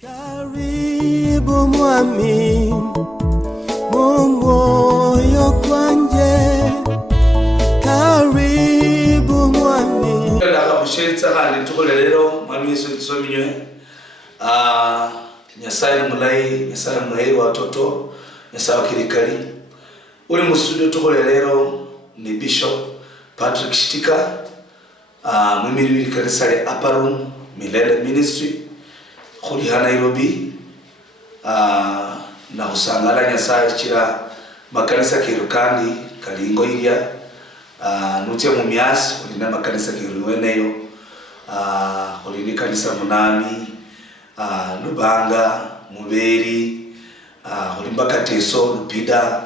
Karibu mwami moyo kwanje, karibu mwami. Ndakamushitsa kandi tukolelero mwami Yesu tsominywe. Nyasaye mulai, Nyasaye mulai watoto, Nyasaye kirikali. Uli mu studio tukolelero ni Bishop Patrick Shitika. Mwimiri kanisa la Upper Room Milele Ministry kuli ha Nairobi. Na usangala Nyasaye chira makanisa kirukandi kalingo iria nuche mumias kuli na makanisa kiruweneyo kuli ni kanisa Munami, Lubanga, Muberi, kuli Mbakateso, Lupida.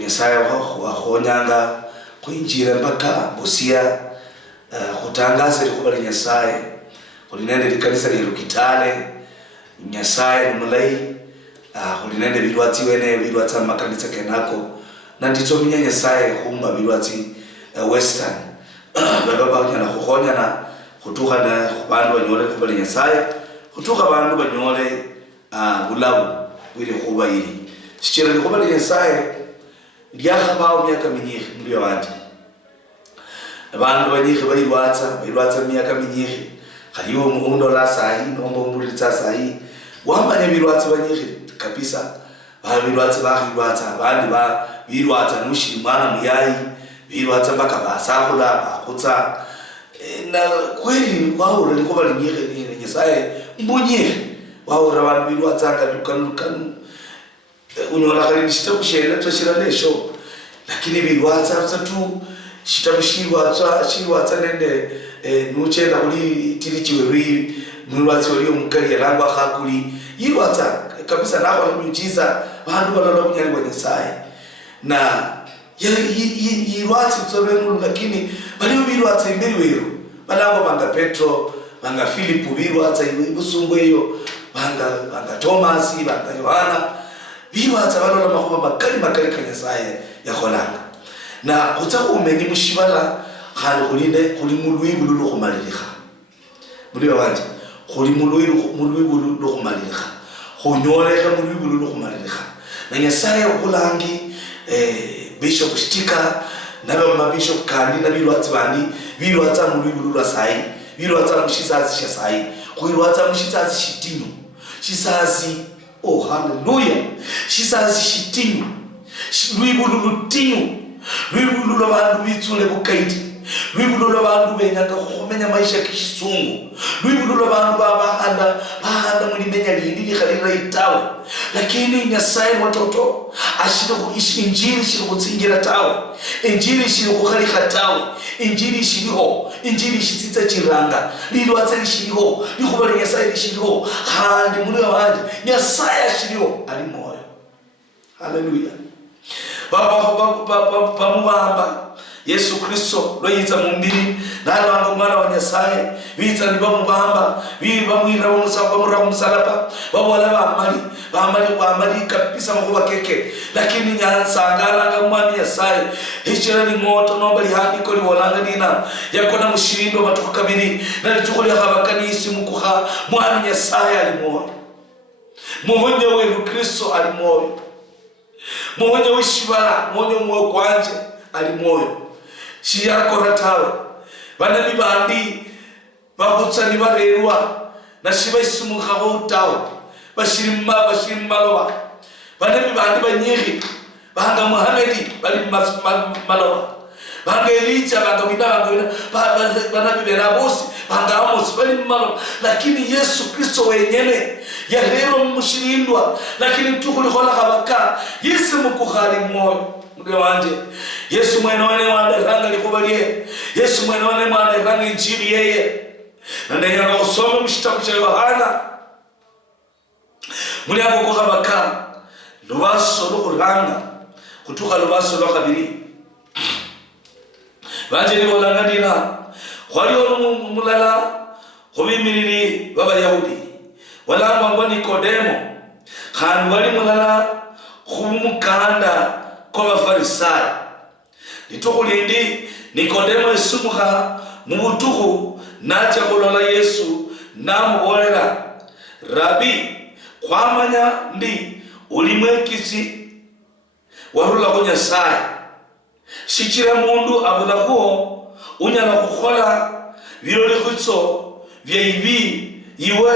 Nyasaye wahonyanga kuinjira mpaka Busia kutangaza likubali Nyasaye kulinende likanisa liru Kitale. Nyasaye numulai kulinende bilwati wene bilwati makanisa kenako na nditominya Nyasaye kumba bilwati Western baba banyana kuhonya na kutuka na bandu banyole kubali Nyasaye kutuka bandu banyole bulabu wili kuba ili sichira likubali Nyasaye lyaka bao miaka minyihi mlio wati abantu banyihi bayirwatsa miaka minyihi khaliwo muundo la sahi nombo mbulitsa sahi wamanye birwatsa banyihi kabisa babirwatsa bandi ba birwatsa nushi mwana muyayi birwatsa bakabasakula bakutsa na kweli wao likoba linyihi ni Nyasaye mbunyihi wao abantu birwatsa kadukanu unyola kali shitakushela toshira lesho lakini birwatsa tu shitabushirwatsa nende nuchenda kuli tilichiwe mwirwatsi waliyo mukali yalangwa khakuli yirwatsa kabisa nako na miujiza bandu balala kunyali kwa Nyasaye na yirwatsi tsobenu lakini baliyo birwatsa imberi wero balangwa banga Petro banga Filipu birwatsa ibusungweyo banga Thomas banga Yohana birwatsa balala makuba makali ka Nyasaye yakholanga na utaumenye mushibala khali kulinde kuli mulwibu lulukhumalilika mulio wanje kuli mulwibu lukhumalilika khonyoleka mulwibu lulukhumalilika na Nyasaye ukulangi Bishop Shitika naba mabishop kandi na bilwatsi bandi bilwatsa mulwibu lulwasayi bilwatsa mushisazi shasayi khwirwatsa mushisazi shitinyo shisazi oh hallelujah shisazi shitinyo lwibu lulutinyo lwibu lulabandu bitsule bukaiti lwibu lulabandu benyaka khumenya maisha kishisungu lwibu lulabandu bahanda mulimenya lindi likhalira itawe lakini Nyasaye watoto ashira kuishi injili shiri kutsingira tawe injili shiri kukhalika tawe injili shiriho injili shitsitsa chiranga lilwatsa lishiriho likubali Nyasaye lishiriho khandi muri abandi Nyasaye ashiriho ali moyo haleluya baba Yesu Kristo loyitsa mumbiri nalanga mwana wa Nyasaye bitsa ni bamubamba bamwira bamusaba musalaba babola bamali kabisa makuba keke lakini nyansangala mwana Nyasaye hichira ni moto nombali hadi ko libolanga dina yakona mushirindo matuko kabiri na litukuli habakanisi mukuha mwana Nyasaye ali moyo muhonye we Kristo ali moyo muhonye wishibala muhonye mwo kwanje ali moyo shiyakora tawe bana libandi bahutsa ni barerwa na shiba isumuka ho tawe bashirima loba bana libandi banyihi banga Muhammedi bali maloba banga Elijah bana bibera bosi banga Amos bali maloba lakini Yesu Kristo wenyene ya rero mushirindwa lakini tukuli khola kabaka Yesu mukukhali moyo ndio wanje Yesu mwene wande ranga likubalie Yesu mwene wande ranga injili yeye na ndenya usome mshitabu cha Yohana muli hapo kwa kabaka lubaso lukuranga kutuka lubaso lwakabiri banje ni bolanga dina khwaliyo mulala khubimiriri baba Yahudi wala ngo Nikodemo khandi wali mulala khumukanda kwa Mafarisayo litukulindi Nikodemo esumuka mubutuku nacha kulola Yesu namubolera Rabi kwamanya ndi ulimwekisi warula ko Nyasaye shikira mundu abulako unyala kukhola biroli khutso byeibi iwe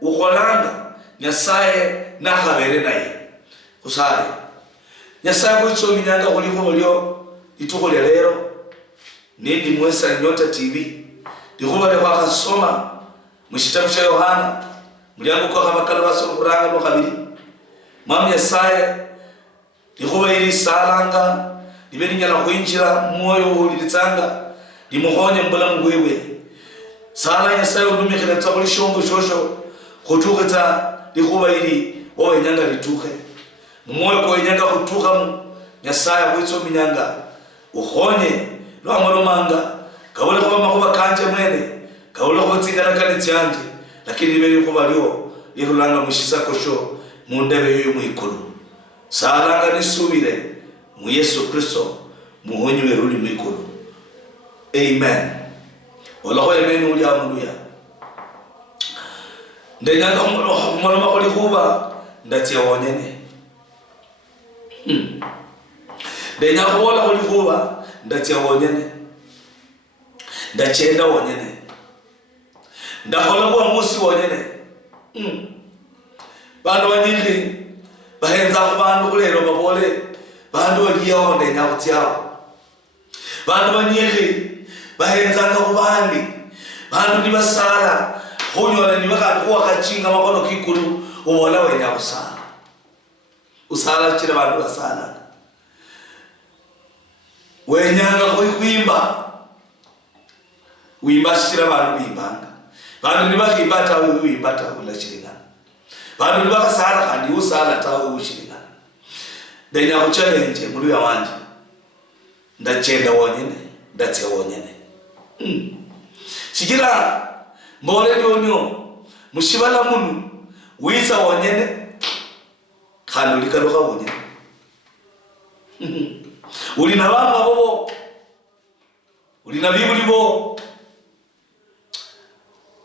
ukholanga Nyasaye nakhabere naye kusale Nyasaye khutso minyanga kuliko mulyo ituko lero nindi mwesa Nyota TV ndikubale kwa kasoma mushitabu cha Yohana mulyango kwa kabakalo basokuranga no kabiri mwami Nyasaye ndikuba iri salanga libeni nyala kuinjira moyo ulitsanga limuhonye mbula mgwewe sala Nyasaye udumikira tsabuli shongo shosho kutukata ndikuba iri owe nyanga lituke moyo ko nyanga kutuka Nyasaye kwitso minyanga uhonye lwamalo manga kawole kwa makuba kanje mwene kawole kwa tsingana kali tyanje lakini libeni kuba lyo lirulanga mushisa kosho mundebe yoyo muikulu salanga nisubire mu Yesu Kristo muhonyiwe ruli muikulu. Amen. Wallahu amen uli haleluya. Ndenyanga mwana makoli kuba ndatia wonyene. Ndenyanga wala koli kuba ndatia wonyene. Ndachenda wonyene. Ndahola kwa musi wonyene. Bandu banyingi bahenza kubandu kulero babole bandu baliyo ndenya kutyao. Bandu banyingi bahenza kubandi bandu nibasala honyola nibakandi kuwa kachinga makono kikulu ubola wenya kusala usala chira bandu basala wenyanga kuimba uimba chira bandu bimbanga bandu nibakimba tawe uimba tawe la chirina bandu nibakasala kandi usala tawe ushirina ndenya ku challenge muri yawanje ndachenda wonyene ndatse wonyene shikira mbole ndonyo mushibala munu wiza wonyene kandi likaloka wonyene uli na banga bobo uli na bibuli bo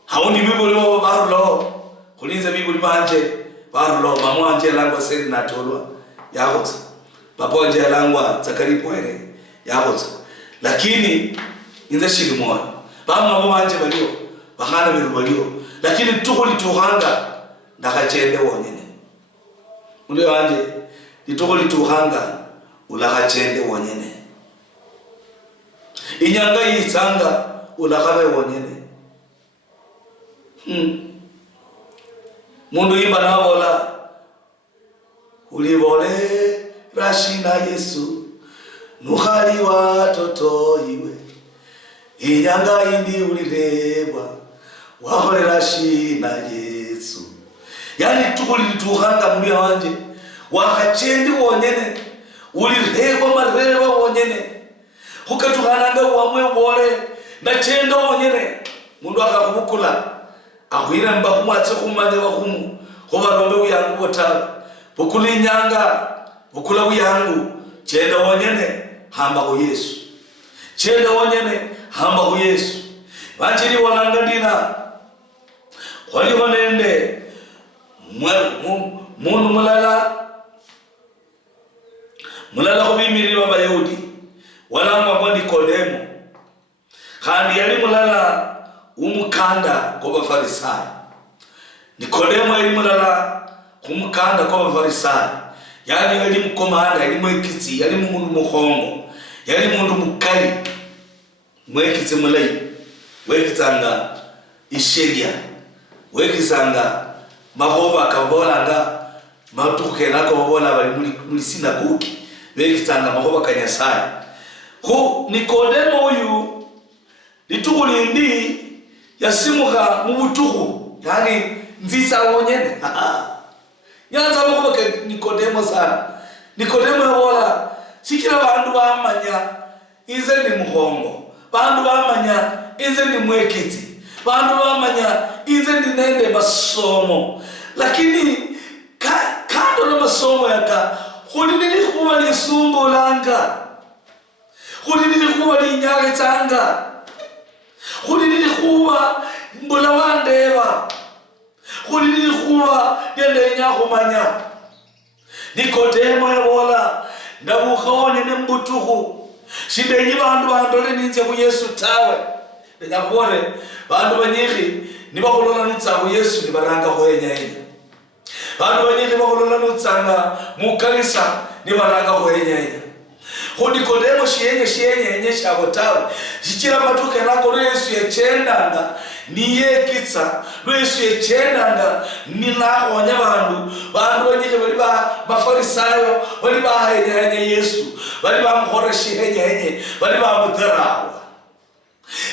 hauni bibuli bo barulo kulinza bibuli banje barulo mamwanje langwa seri natolwa yakotsa paponje langwa zakaripo ere yakotsa lakini inza shiri moyo bamwe abo banje baliyo bahana biru baliyo lakini tukuli tuhanga ndakachende wonyene ule wanje litukuli tuhanga ulakachende wonyene inyanga yisanga ulakabe wonyene mundu imba nawola ulibole rashina Yesu nukhali watoto iwe inyanga indi ulirebwa waholera shina Yesu yani tukuli tuhanga muri wanje wakachendi wonyene ulirebwa mareba wonyene hukatuhananga wamwe wole ndachenda wonyene mundu akakubukula ahwira mba kumatse kumanye bakumu kuba nombe uyangu bota bukuli nyanga bukula uyangu chenda wonyene hamba ku Yesu chenda wonyene hamba ku Yesu banjiri walanga ndina wali honende mundu mulala kubimiri baba Yahudi walanga kwa Nikodemo kandi yali mulala umukanda kwa Bafarisayo Nikodemo yali mulala kumukanda kwa Bafarisayo yani yali mkomanda yali mwekitsi yali mundu mukhongo yali mundu mukali mwekitsi mulai wekitsanga isheria wekitsanga mahoba akabolanga matukela akabola bali muri sinagogi wekitsanga mahoba kanyasaye ko Nikodemo uyu litukuli yasimuka mu butuku yani nzisa wonyene nyanza mahoba Nikodemo sana Nikodemo yabola sikira bandu bamanya ize ni muhongo bandu bamanya ize ni mwekiti bandu bamanya ize ni nende masomo lakini kando na masomo yaka hulini kuwa ni sumbo langa hulini kuwa ni nyage tanga hulini kuwa mbula wandeva khuli khuwa yende nyakhumanya Nikodemo yabola ndabukhaone nembutukhu sindenyi bandu bandole ninze ku Yesu tawe ndakubone bandu banyikhi nibakholola nutsa ku Yesu nibaranga khoyenya bandu banyikhi bakholola nutsanga mukanisa nibaranga khoyenya Nikodemo shiyenye shabo tawe shichira matuke nako Yesu yachendanga niyekitsa Yesu yachendanga ninahonya bandu banyikhi bali ba Mafarisayo bali bahenya Yesu bali bamukhoresha henye bali bamudharawa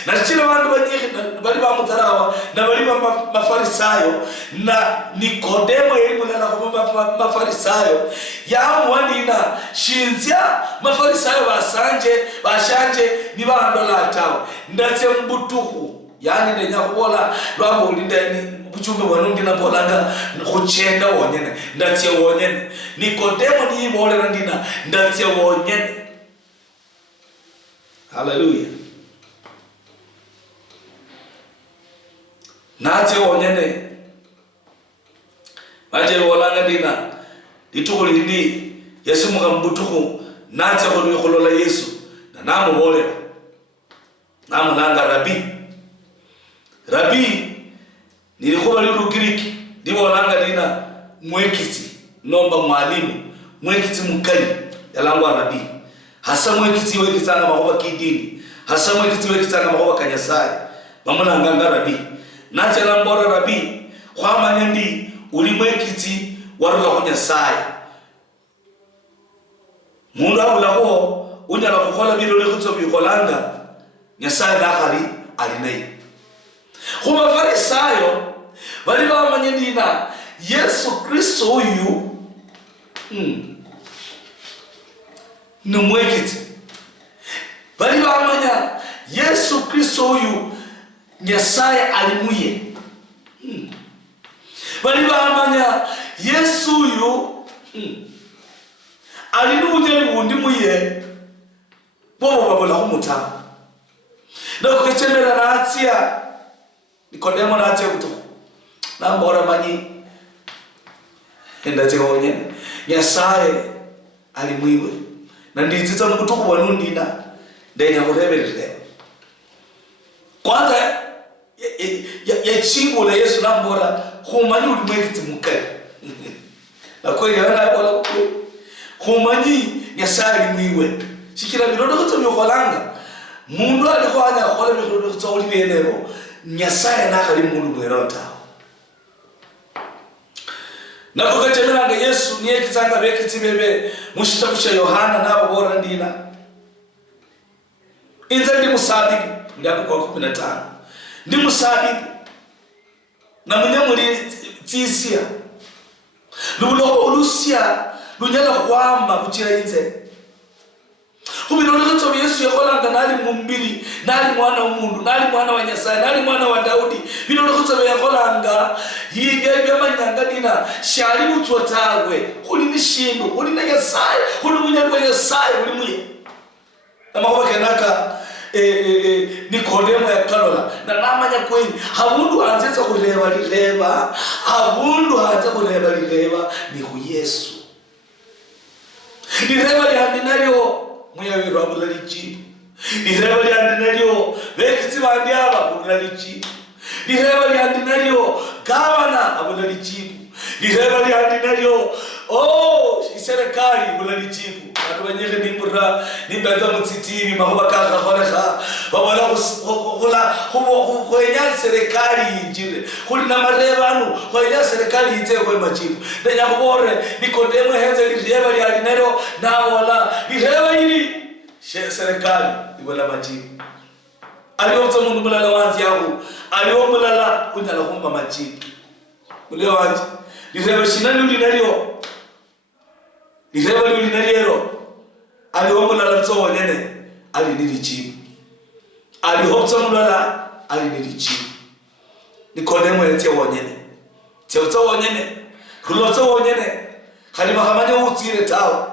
na chile bandu banyikhi bali bamudharawa na bali Mafarisayo na Nikodemo yelimulala kwa Mafarisayo yamwanina shinzya Mafarisayo bashanje ni bandola tawe ndatse mbutuku yani ndenya kubola lwabo lindeni kuchumbe wanundi na bolanga kuchenda wonyene ndatse wonyene Nikodemo ni bolera ndina ndatse wonyene haleluya nate wonyene baje wolanga ndina litukuli ndi Yesu mukambutuku nate kholola Yesu na namu bolera namu nanga Rabi nilikuwa liru Greek ndibo langa ndina mwekiti nomba mwalimu mwekiti mkali yalangwa Rabi hasa mwekiti wekitanga mahoba kidini hasa mwekiti wekitanga mahoba kanyasai bamuna nganga Rabi nache lambora Rabi kwa manyandi uli mwekiti warula kunyasai mundu abula ho unyala kukhola biro lekutso bikolanga nyasai nakhali alinai Kuma Farisayo bali bamanye ndina Yesu Kristo uyu numwekiti bali bamanya Yesu Kristo uyu Nyasaye alimuye bali bamanya Yesu uyu alinunyali bundi muye bobo babola khumutha ndoko kechemera natsia Nikodemo natsia kuto nambora manyi ndatse wonyene Nyasaye alimwiwe na nditsitsa mbutuku wanundina ndenya kureberere kwanza ya chingula Yesu nambora khumanyi ulimwekiti mukali na kweli yana bola khumanyi Nyasaye alimwiwe shikira birodo kutso byokolanga mundu alikhwanya khola birodo kutso ulibenero Nyasaye nakali mundu mwerota nako kachemelanga Yesu niye kitanga bekiti bebe mushitabu cha Yohana nabo bora ndina inza ndi musabibu ndako kwa 15 ndi musabibu na munyamuri tisia lulo olusia lunyala kwamba kuchira inze Kubirodo kutso Yesu yakolanga nali mumbiri nali mwana umundu nali mwana wa Nyasaye nali mwana wa Daudi birodo kutso yakolanga yige byamanyanga dina shali mutwatawe kuli nishindu kuli na Nyasaye kuli munyalwa Nyasaye kuli muye amahoba kenaka Nikodemo yakalola na namanya kweli habundu anzeza kureba habundu anza kureba ni ku Yesu direba lyandinayo muyawe rabula lichibu direba lyandinayo bekiti bandyaba abula lichibu direba lyandinayo gavana abula lichibu direba lyandinayo serikali abula lichibu atu banyeke nimbura nimbaza mutsitivi mahoba kaka khorekha babala khwenya serikali injire khuli na marebanu khwenya serikali itse kwa machibu ndenya kubore Nikodemo henze lireba lyandinayo nawola lireba ili serikali ibola machibu aliyo mundu mulala wanzi yako aliyo mulala kunyala kumba machibu mulio wanzi lireba shinani ulinaliyo lireba ulinaliyero aliyo mulala mtso wonyene ali nilichibu aliyo mtso mulala ali nilichibu Nikodemo yete wonyene tso wonyene kulotso wonyene khali mahamanya utsire tawo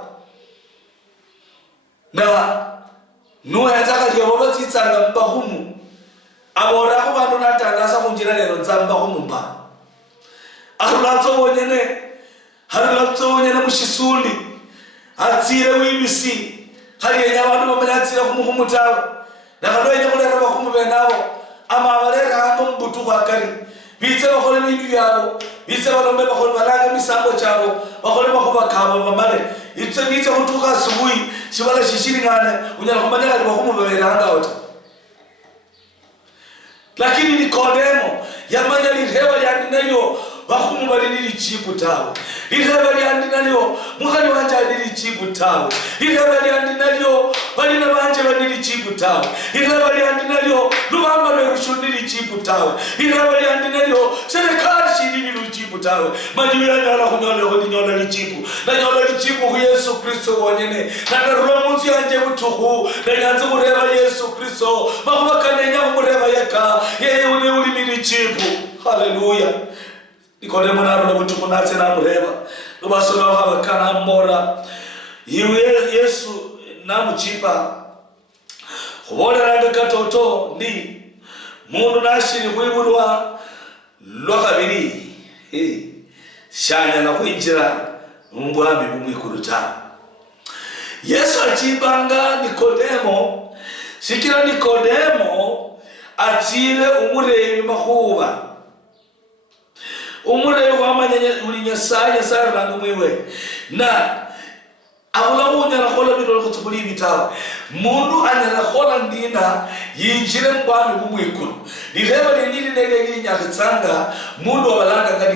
na nuhenza kali yabo tsitsanga mbahumu abora ko bantu natanga sa kunjira lero nzamba humumba arulatso wonyene mushisundi atsire wibisi hari nyabantu bamanyatira kumuhumutawe nakadoye kulera bakumu benabo ama balera hando mbutu bakari bize bakole bintu byabo bize balombe bakole balanga misambo cyabo bakole bakuba kabo bamale itse nice kutuka asubuhi shibala shishiri ngane unyala kumanya kali bakumu beberanga ota lakini Nikodemo yamanya lihewa lyandinayo bakumu balini chipu tawe lihewa lyandinayo mukali wanje alili chipu tawe lihewa lyandinayo balina banje balili chipu tawe lihewa lyandinayo lubamba lwerushundili chipu tawe lihewa lyandinayo serikali shidili chipu tawe majibu yanyala kunyola lichipu na nyola lichipu ku Yesu Kristo wonyene na ndarulo munsi yanje butuhu na nyanze kureba Yesu Kristo bakubakane mureba yaka yeye uli lichipu. Haleluya. Nikodemo narulo butuhu natse namureba lubasona habakana mora Yesu namuchipa kuboneranga katoto ndi mundu nashiri kwibulwa lwakabiri shanya na kwinjira mubwami bumwikulu tawe. Yesu achibanga Nikodemo shikira Nikodemo atire umurebi mahuba umurebi wamanyanya uri Nyasaye saranga mwiwe na abulabunya nakola biro kutubuli bitawe mundu anyarakola ndina yinjire mbami bumwikulu lireba lindiri nege nyatsanga mundu abalanga ka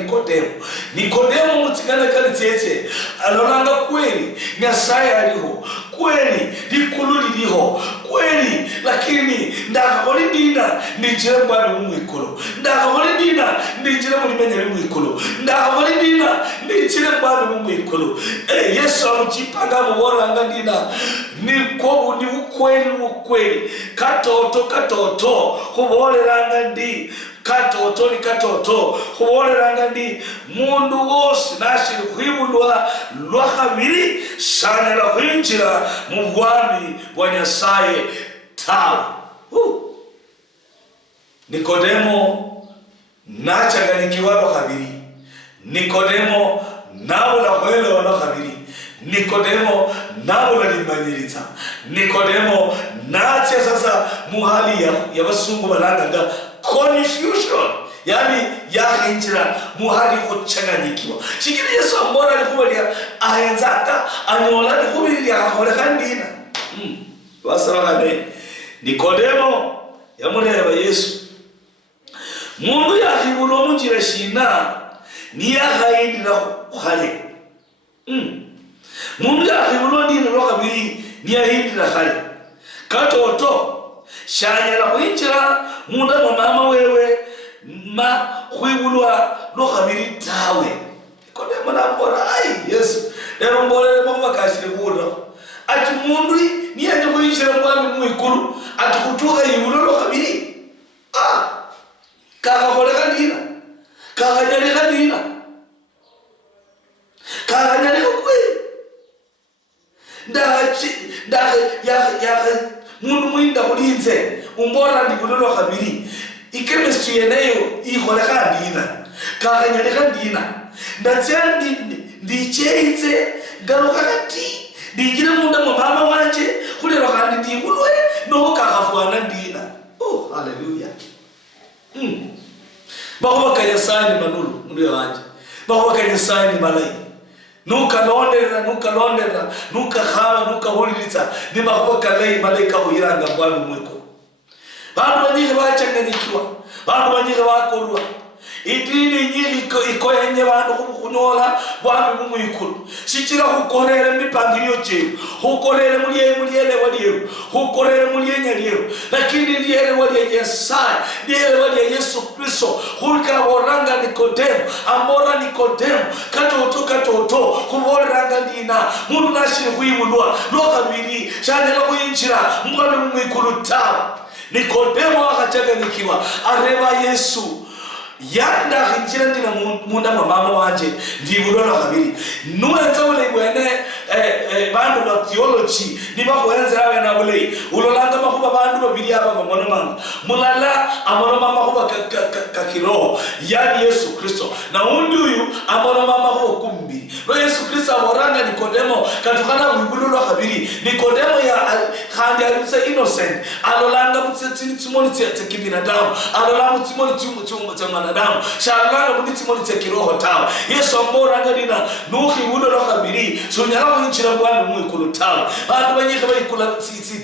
Nikodemo mutsikana kali tsetse alonanga kweli Nyasaye aliho kweli likulu liliho kweli lakini ndakakoli ndina ninjire mbami bumwikulu ndakakoli ndina ninjire mulimenye bumwikulu ndakakoli ndina ninjire mbami bumwikulu Yesu amuchipanga muboranga ndina ni ukweli katoto kuboleranga ndi katoto kuboleranga ndi mundu wose nashiri kwibulwa lwakabiri shanela kwinjira mu bwami bwa Nyasaye tawe. Nikodemo nachaganikiwa lwakabiri Nikodemo nabula kwelewa lwakabiri Nikodemo nabula limanyiriza Nikodemo nache sasa muhali ya basungu balanga confusion yani yahinjira muhali kuchanganyikiwa shikiri Yesu ambona alikubalia ahenzaka anyola kubiri akakoleka ndina wasaragane Nikodemo yamureba Yesu mundu yahibulo munjira shina niya hayindira khale mundu yahibulo ndina lwakabiri niya hindira khale katoto shanyala kuinjira munda mwa mama wewe ma khwibulwa lwakabiri tawe. Nikodemo nambora Yesu lero mbolele bakashire kuno ati mundu niye kuinjira mwami mwikulu ati kutuka yibulo lwakabiri kakakoleka ndina kakanyaleka ndina kakanyaleka kweli mundu mwinda kulinze umbora ndikulo lwakabiri chemistry yeneyo ikoleka ndina kakanyaleka ndina ndatsandi ndicheitse garokakati ndijire munda mwa mama wanje kulero kandi ndibulwe no kakafwana ndina. Haleluya. Bakubakanya sani manulu mundu wanje bakubakanya sani malai nukalondera nukahaba nukahuliriza ni bakubakanya malaika uyiranga bwami mweko bantu banyike bachanganyikiwa bantu banyike bakorwa idini nyiri ikoyenye bantu kunyola bwami bumwikulu shikira kukorera mipangiriyo je kukorera muliyele waliyo kukorera muliyenya lakini liyele waliyo Nyasaye liyele waliyo Yesu Kristo hulika boranga Nikodemo ambora Nikodemo katoto kuboranga ndina mundu nashiri kwibulwa lwakabiri shanyala kuyinjira mwami bumwikulu tawe. Nikodemo akachanganyikiwa areba Yesu yanda hinjira ndina munda mwa mama wanje ndibulolo kabiri nuwenza ule gwene bandu ba theology niba kuenza awe na ule ulolanga makuba bandu babiri aba bamono manga mulala amono mama kuba kakiro yani Yesu Kristo na undi uyu amono mama kuba kumbi lo Yesu Kristo aboranga Nikodemo katukana wibulolo kabiri Nikodemo ya khandi alisa innocent alolanga mutsetini tumoni tseke binadamu alolanga tumoni mwanadamu shalanga muri tumoni tseke roho tawo Yesu amboranga dina nuhi bulolo kabiri sunyala kuinjira bwana mwikulu tawo bantu banyika bayikula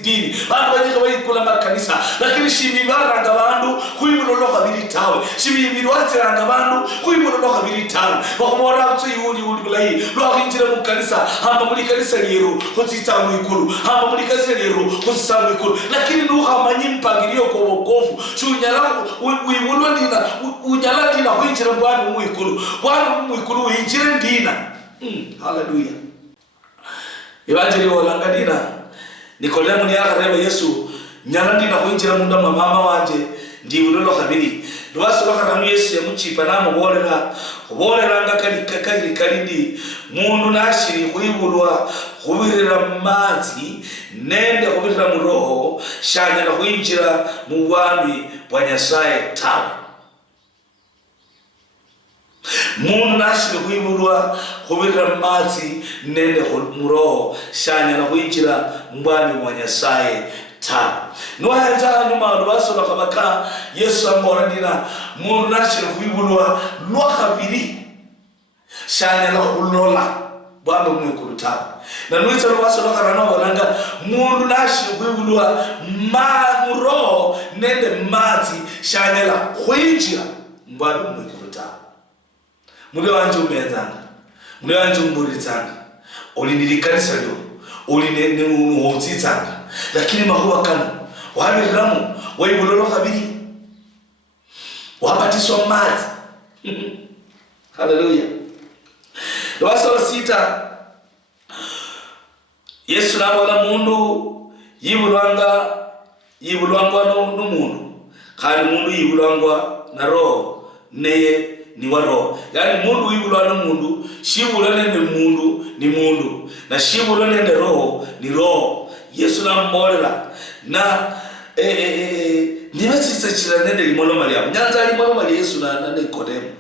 dini bantu banyika bayikula makanisa lakini shibibaraga bandu kuibulolo kabiri tawo shibibirwatsiranga bandu kuibulolo kabiri tawo bakumora kutsi yuli bulayi lwa kuinjira mu kanisa hamba muri kanisa lero kutsita mwikulu hamba muri kanisa lero kutsita mwikulu lakini nuha manyimpangiriyo ko wokovu shunyala uibulwa ndina unyala ndina kuinjira bwana mwikulu uinjire ndina haleluya Evangelii walanga dina Nikodemo ni akareba Yesu nyala ndina kuinjira munda mwa mama wanje ndibulolo kabiri ndwaso bakaramu Yesu yamuchipa namuborera kalindi mundu nashiri kuibulwa kubirira mazi nende kubirira mu roho shanyala kuinjira mu bwami bwa Nyasaye tawe mundu nashiri kuibulwa kubirira mazi nende mu roho shanyala kuinjira mu bwami bwa Nyasaye tawe nuhenza nyuma ndwaso bakabaka Yesu ambora ndina mundu nashiri kuibulwa lwa kabiri shanyala kulola bwami mwikulu tawe na nuitsa lwaso bakarano balanga mundu nashiri kuibulwa mu roho nende mazi shanyala kuinjira mu bwami mwikulu tawe Mule wanje umenzanga mule wanje umburitsanga ulinirikanisa lyo ulinene uhotsitsanga lakini mahuwa kanu wabiramu waibulolo kabiri wabatiswa mazi haleluya Lwaso sita Yesu nabona mundu yibulwangwa n'umundu kandi mundu yibulwangwa na roho neye ni waro yani mundu wibulwa na mundu shibulwa nende mundu ni mundu na shibulwa nende roho ni roho Yesu namborera na nibasitsa chira nende limolo Maria nyanza limolo Maria Yesu na Nikodemo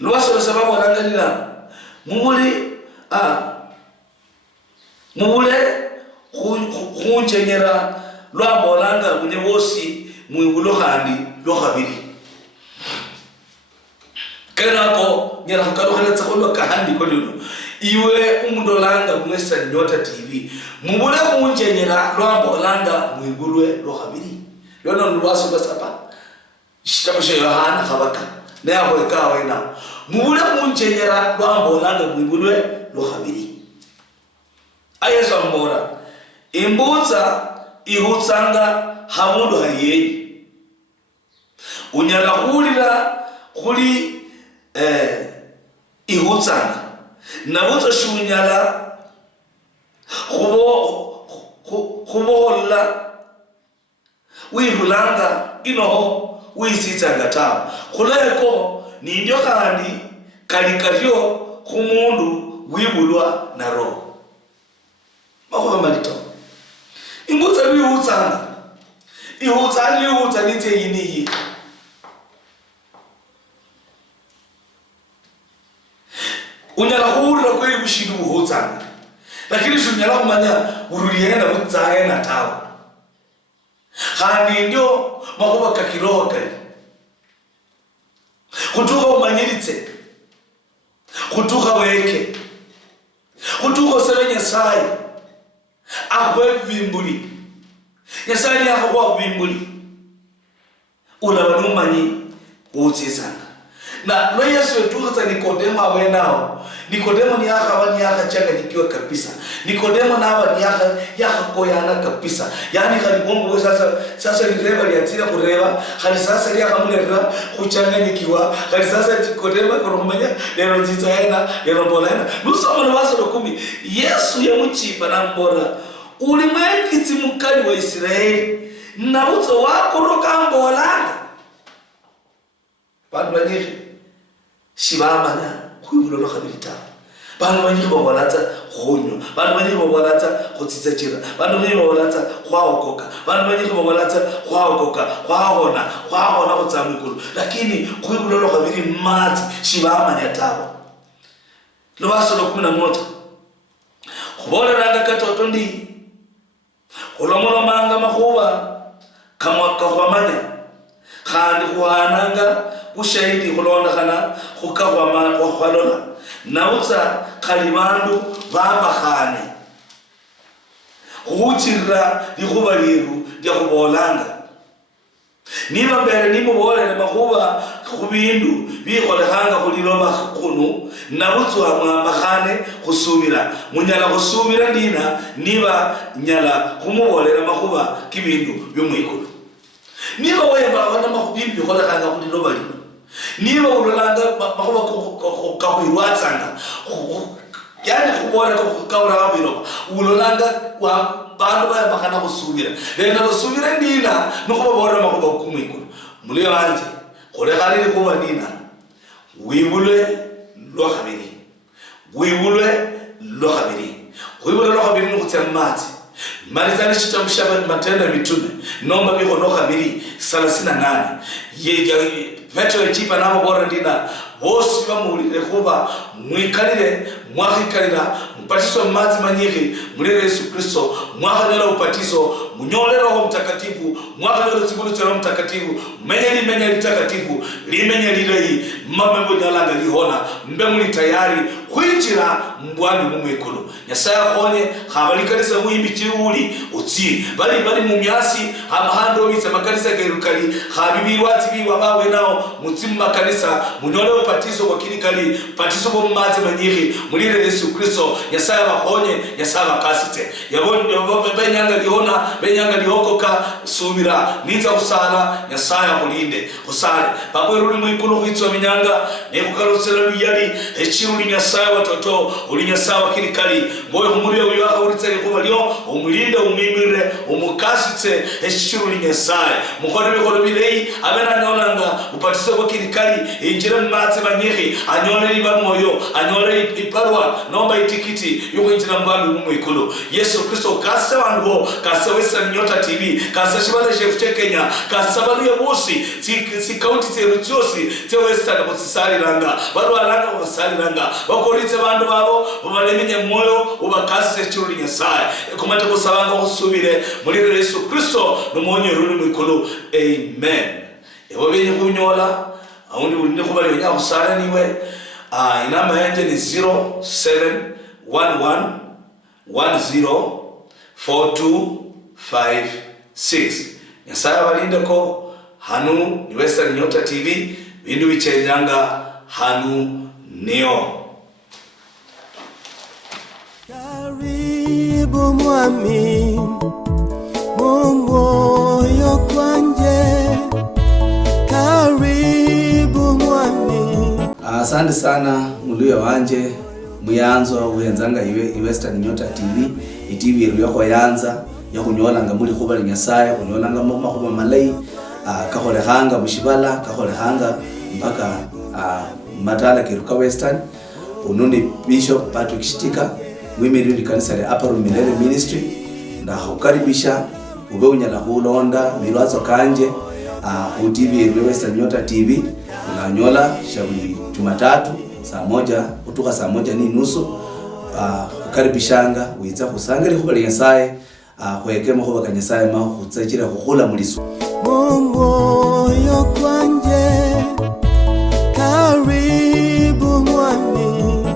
lwaso sababu arangalira mubule kunjenyera lwambolanga bunye bosi mwibulo handi lo kabiri Kenako nyera kukaruhela tsakolwa kahandi kolino iwe umundolanga mwesa Nyota TV mubule kunjenyera lwambolanga mwibulwe lo kabiri lona lwaso basapa shitabashe Yohana kabaka na aho ikawa ina mubule kunjenyera lwambolanga mwibulwe lo kabiri Yesu ambora imbuza ihutsanga hamundu hayeyi unyala hulira kuli ihutsanga nabuzo shunyala kubola wihulanga inoho wisitsanga tawo khuleko nindio kandi kalikalyo kumundu wibulwa na roho makuba malito imbuza bihutsanga ihutsa nitse yiniyi unyala hurira kweli bushindu buhutsanga lakini shunyala kumanya uruliyenda butsayena tawo kandi ndio makuba kakiroho kali kutuka umanyiritse kutuka weke kutuka usebe Nyasaye akwe bimbuli Nyasaye akwa bimbuli ulabanumanyi utsizanga na lo Yesu etuza Nikodemo awenao Nikodemo ni akachanga nikiwa kabisa Nikodemo nawa ni yakakoyana kabisa yani kalibongo sasa nireba liatira kureba hali sasa liakamulera kuchanga nikiwa hali sasa Nikodemo koromanya lero nzitsaena lero mbolaena nusoma lwaso 10 Yesu yamuchipa na mbora ulimwekitsi mukali wa Israeli na uzo wako rokambolanga bantu banyeke shibamanya khwibulo khabirita bantu banyeke babolatsa khonyo bantu banyeke babolatsa khotsitsajira bantu banyeke babolatsa khwaokoka bantu banyeke babolatsa khwaokoka khwaona khotsamikulu lakini khwibulo khabiri matsi shibamanya tawo lo basolo 11 khuboleranga katoto ndi kholomono manga makhuba kamwakahwamanya khandi khuhananga ushahidi khulondakhana khukahwama khwalola nautsa khali bandu babakhane khuchirira likhuba liru lyakhubolanga niba mbere nimubolele makhuba khubindu bikholekhanga khuliloba khunu nabutswa mwamakhane khusubira munyala khusubira ndina niba nyala khumubolera makhuba kibindu byomwikulu niba wemba wana makhubimbi bikholekhanga khuliloba lino niba ulolanga makhuba kakhwirwatsanga yani khubona kakhawula wabiloba ulolanga bandu bayabakhana khusubira lena khusubira ndina nikhubabolera makhuba kumwikulu muliyo wanje khulekhalile khuba ndina wibulwe lwakhabiri khwibulwe lwakhabiri nikhutsa mmatsi malizani chitabu cha Matendo ya Mitume nomba bikhono khabiri 38 Petro echipa nabo bora ndina bosi bamulire kuba mwikalire mwakikalira mpatiso mmazi manyiki mulire Yesu Kristo mwakanela upatiso munyolera ho mtakatifu mwakanela tsigulu tsero mtakatifu menya litakatifu limenya lirei mmambo nyalanga lihona mbe muli tayari kwinjira mbwani mumwekolo Yesaya khonye khabalikalisa muimbi chiuli utsi bali mu myasi amahando bitse makanisa kerukali khabibirwa tsibiwa bawe nao mutsimma kanisa munyole upatiso kwa kilikali patiso bo mmazi manyiki mulire Yesu Kristo Yesaya bakhonye Yesaya bakasite yabonye benyanga lihona benyanga lihokoka subira niza kusala Yesaya kulinde kusale babwe ruli mwikulu hitso minyanga nekukalosela luyali echiruli Yesaya watoto uli Yesaya kilikali boye kumuriya uyo akawuritseke kuba lyo umulinde umimire umukasitse echiruli Yesaya mukone bikono birei abena nyolanga upatiso kwa kilikali injira mmatse manyiki anyole liba moyo anyole iparwa nomba itikiti yuko injira mbandu mumwikulu Yesu Kristo kase wango kase Western Nyota TV kase chibale chef Kenya kase balu ya bosi si county terutiosi te Western musisali ranga balu alanga musali ranga bakolitse bandu babo balemenya moyo ubakase churi Yesaya kumata kusabanga usubire muri Yesu Kristo numonye ruli mwikulu amen yabo benye kunyola awundi ulinde kubali wenya kusala niwe inamba yanje ni 0711104256 Yesaya balinde ko hanu ni Western Nyota TV bindu bichenyanga hanu neo karibu mwami moyo kwanje karibu mwami. Asante sana muluyo wanje muyanzo uyenzanga iwe Western Nyota TV TV yako yanza ya kunyolanga muri kuba Nyasaye kunyolanga makhuba malai kahole hanga mushibala kahole hanga mpaka matala kiruka Western unundi Bishop Patrick Shitika mwimiri kanisa la Upper Milele Ministry nda hukaribisha ube unyala kulonda milwazo kanje ku TV Western Nyota TV unanyola shabuli Jumatatu saa 1 kutoka saa 1:30 kukaribishanga uitza kusangale khubali Nyasaye kwekema khuba Nyasaye ma khutsakira khukhula muliso moyo kwa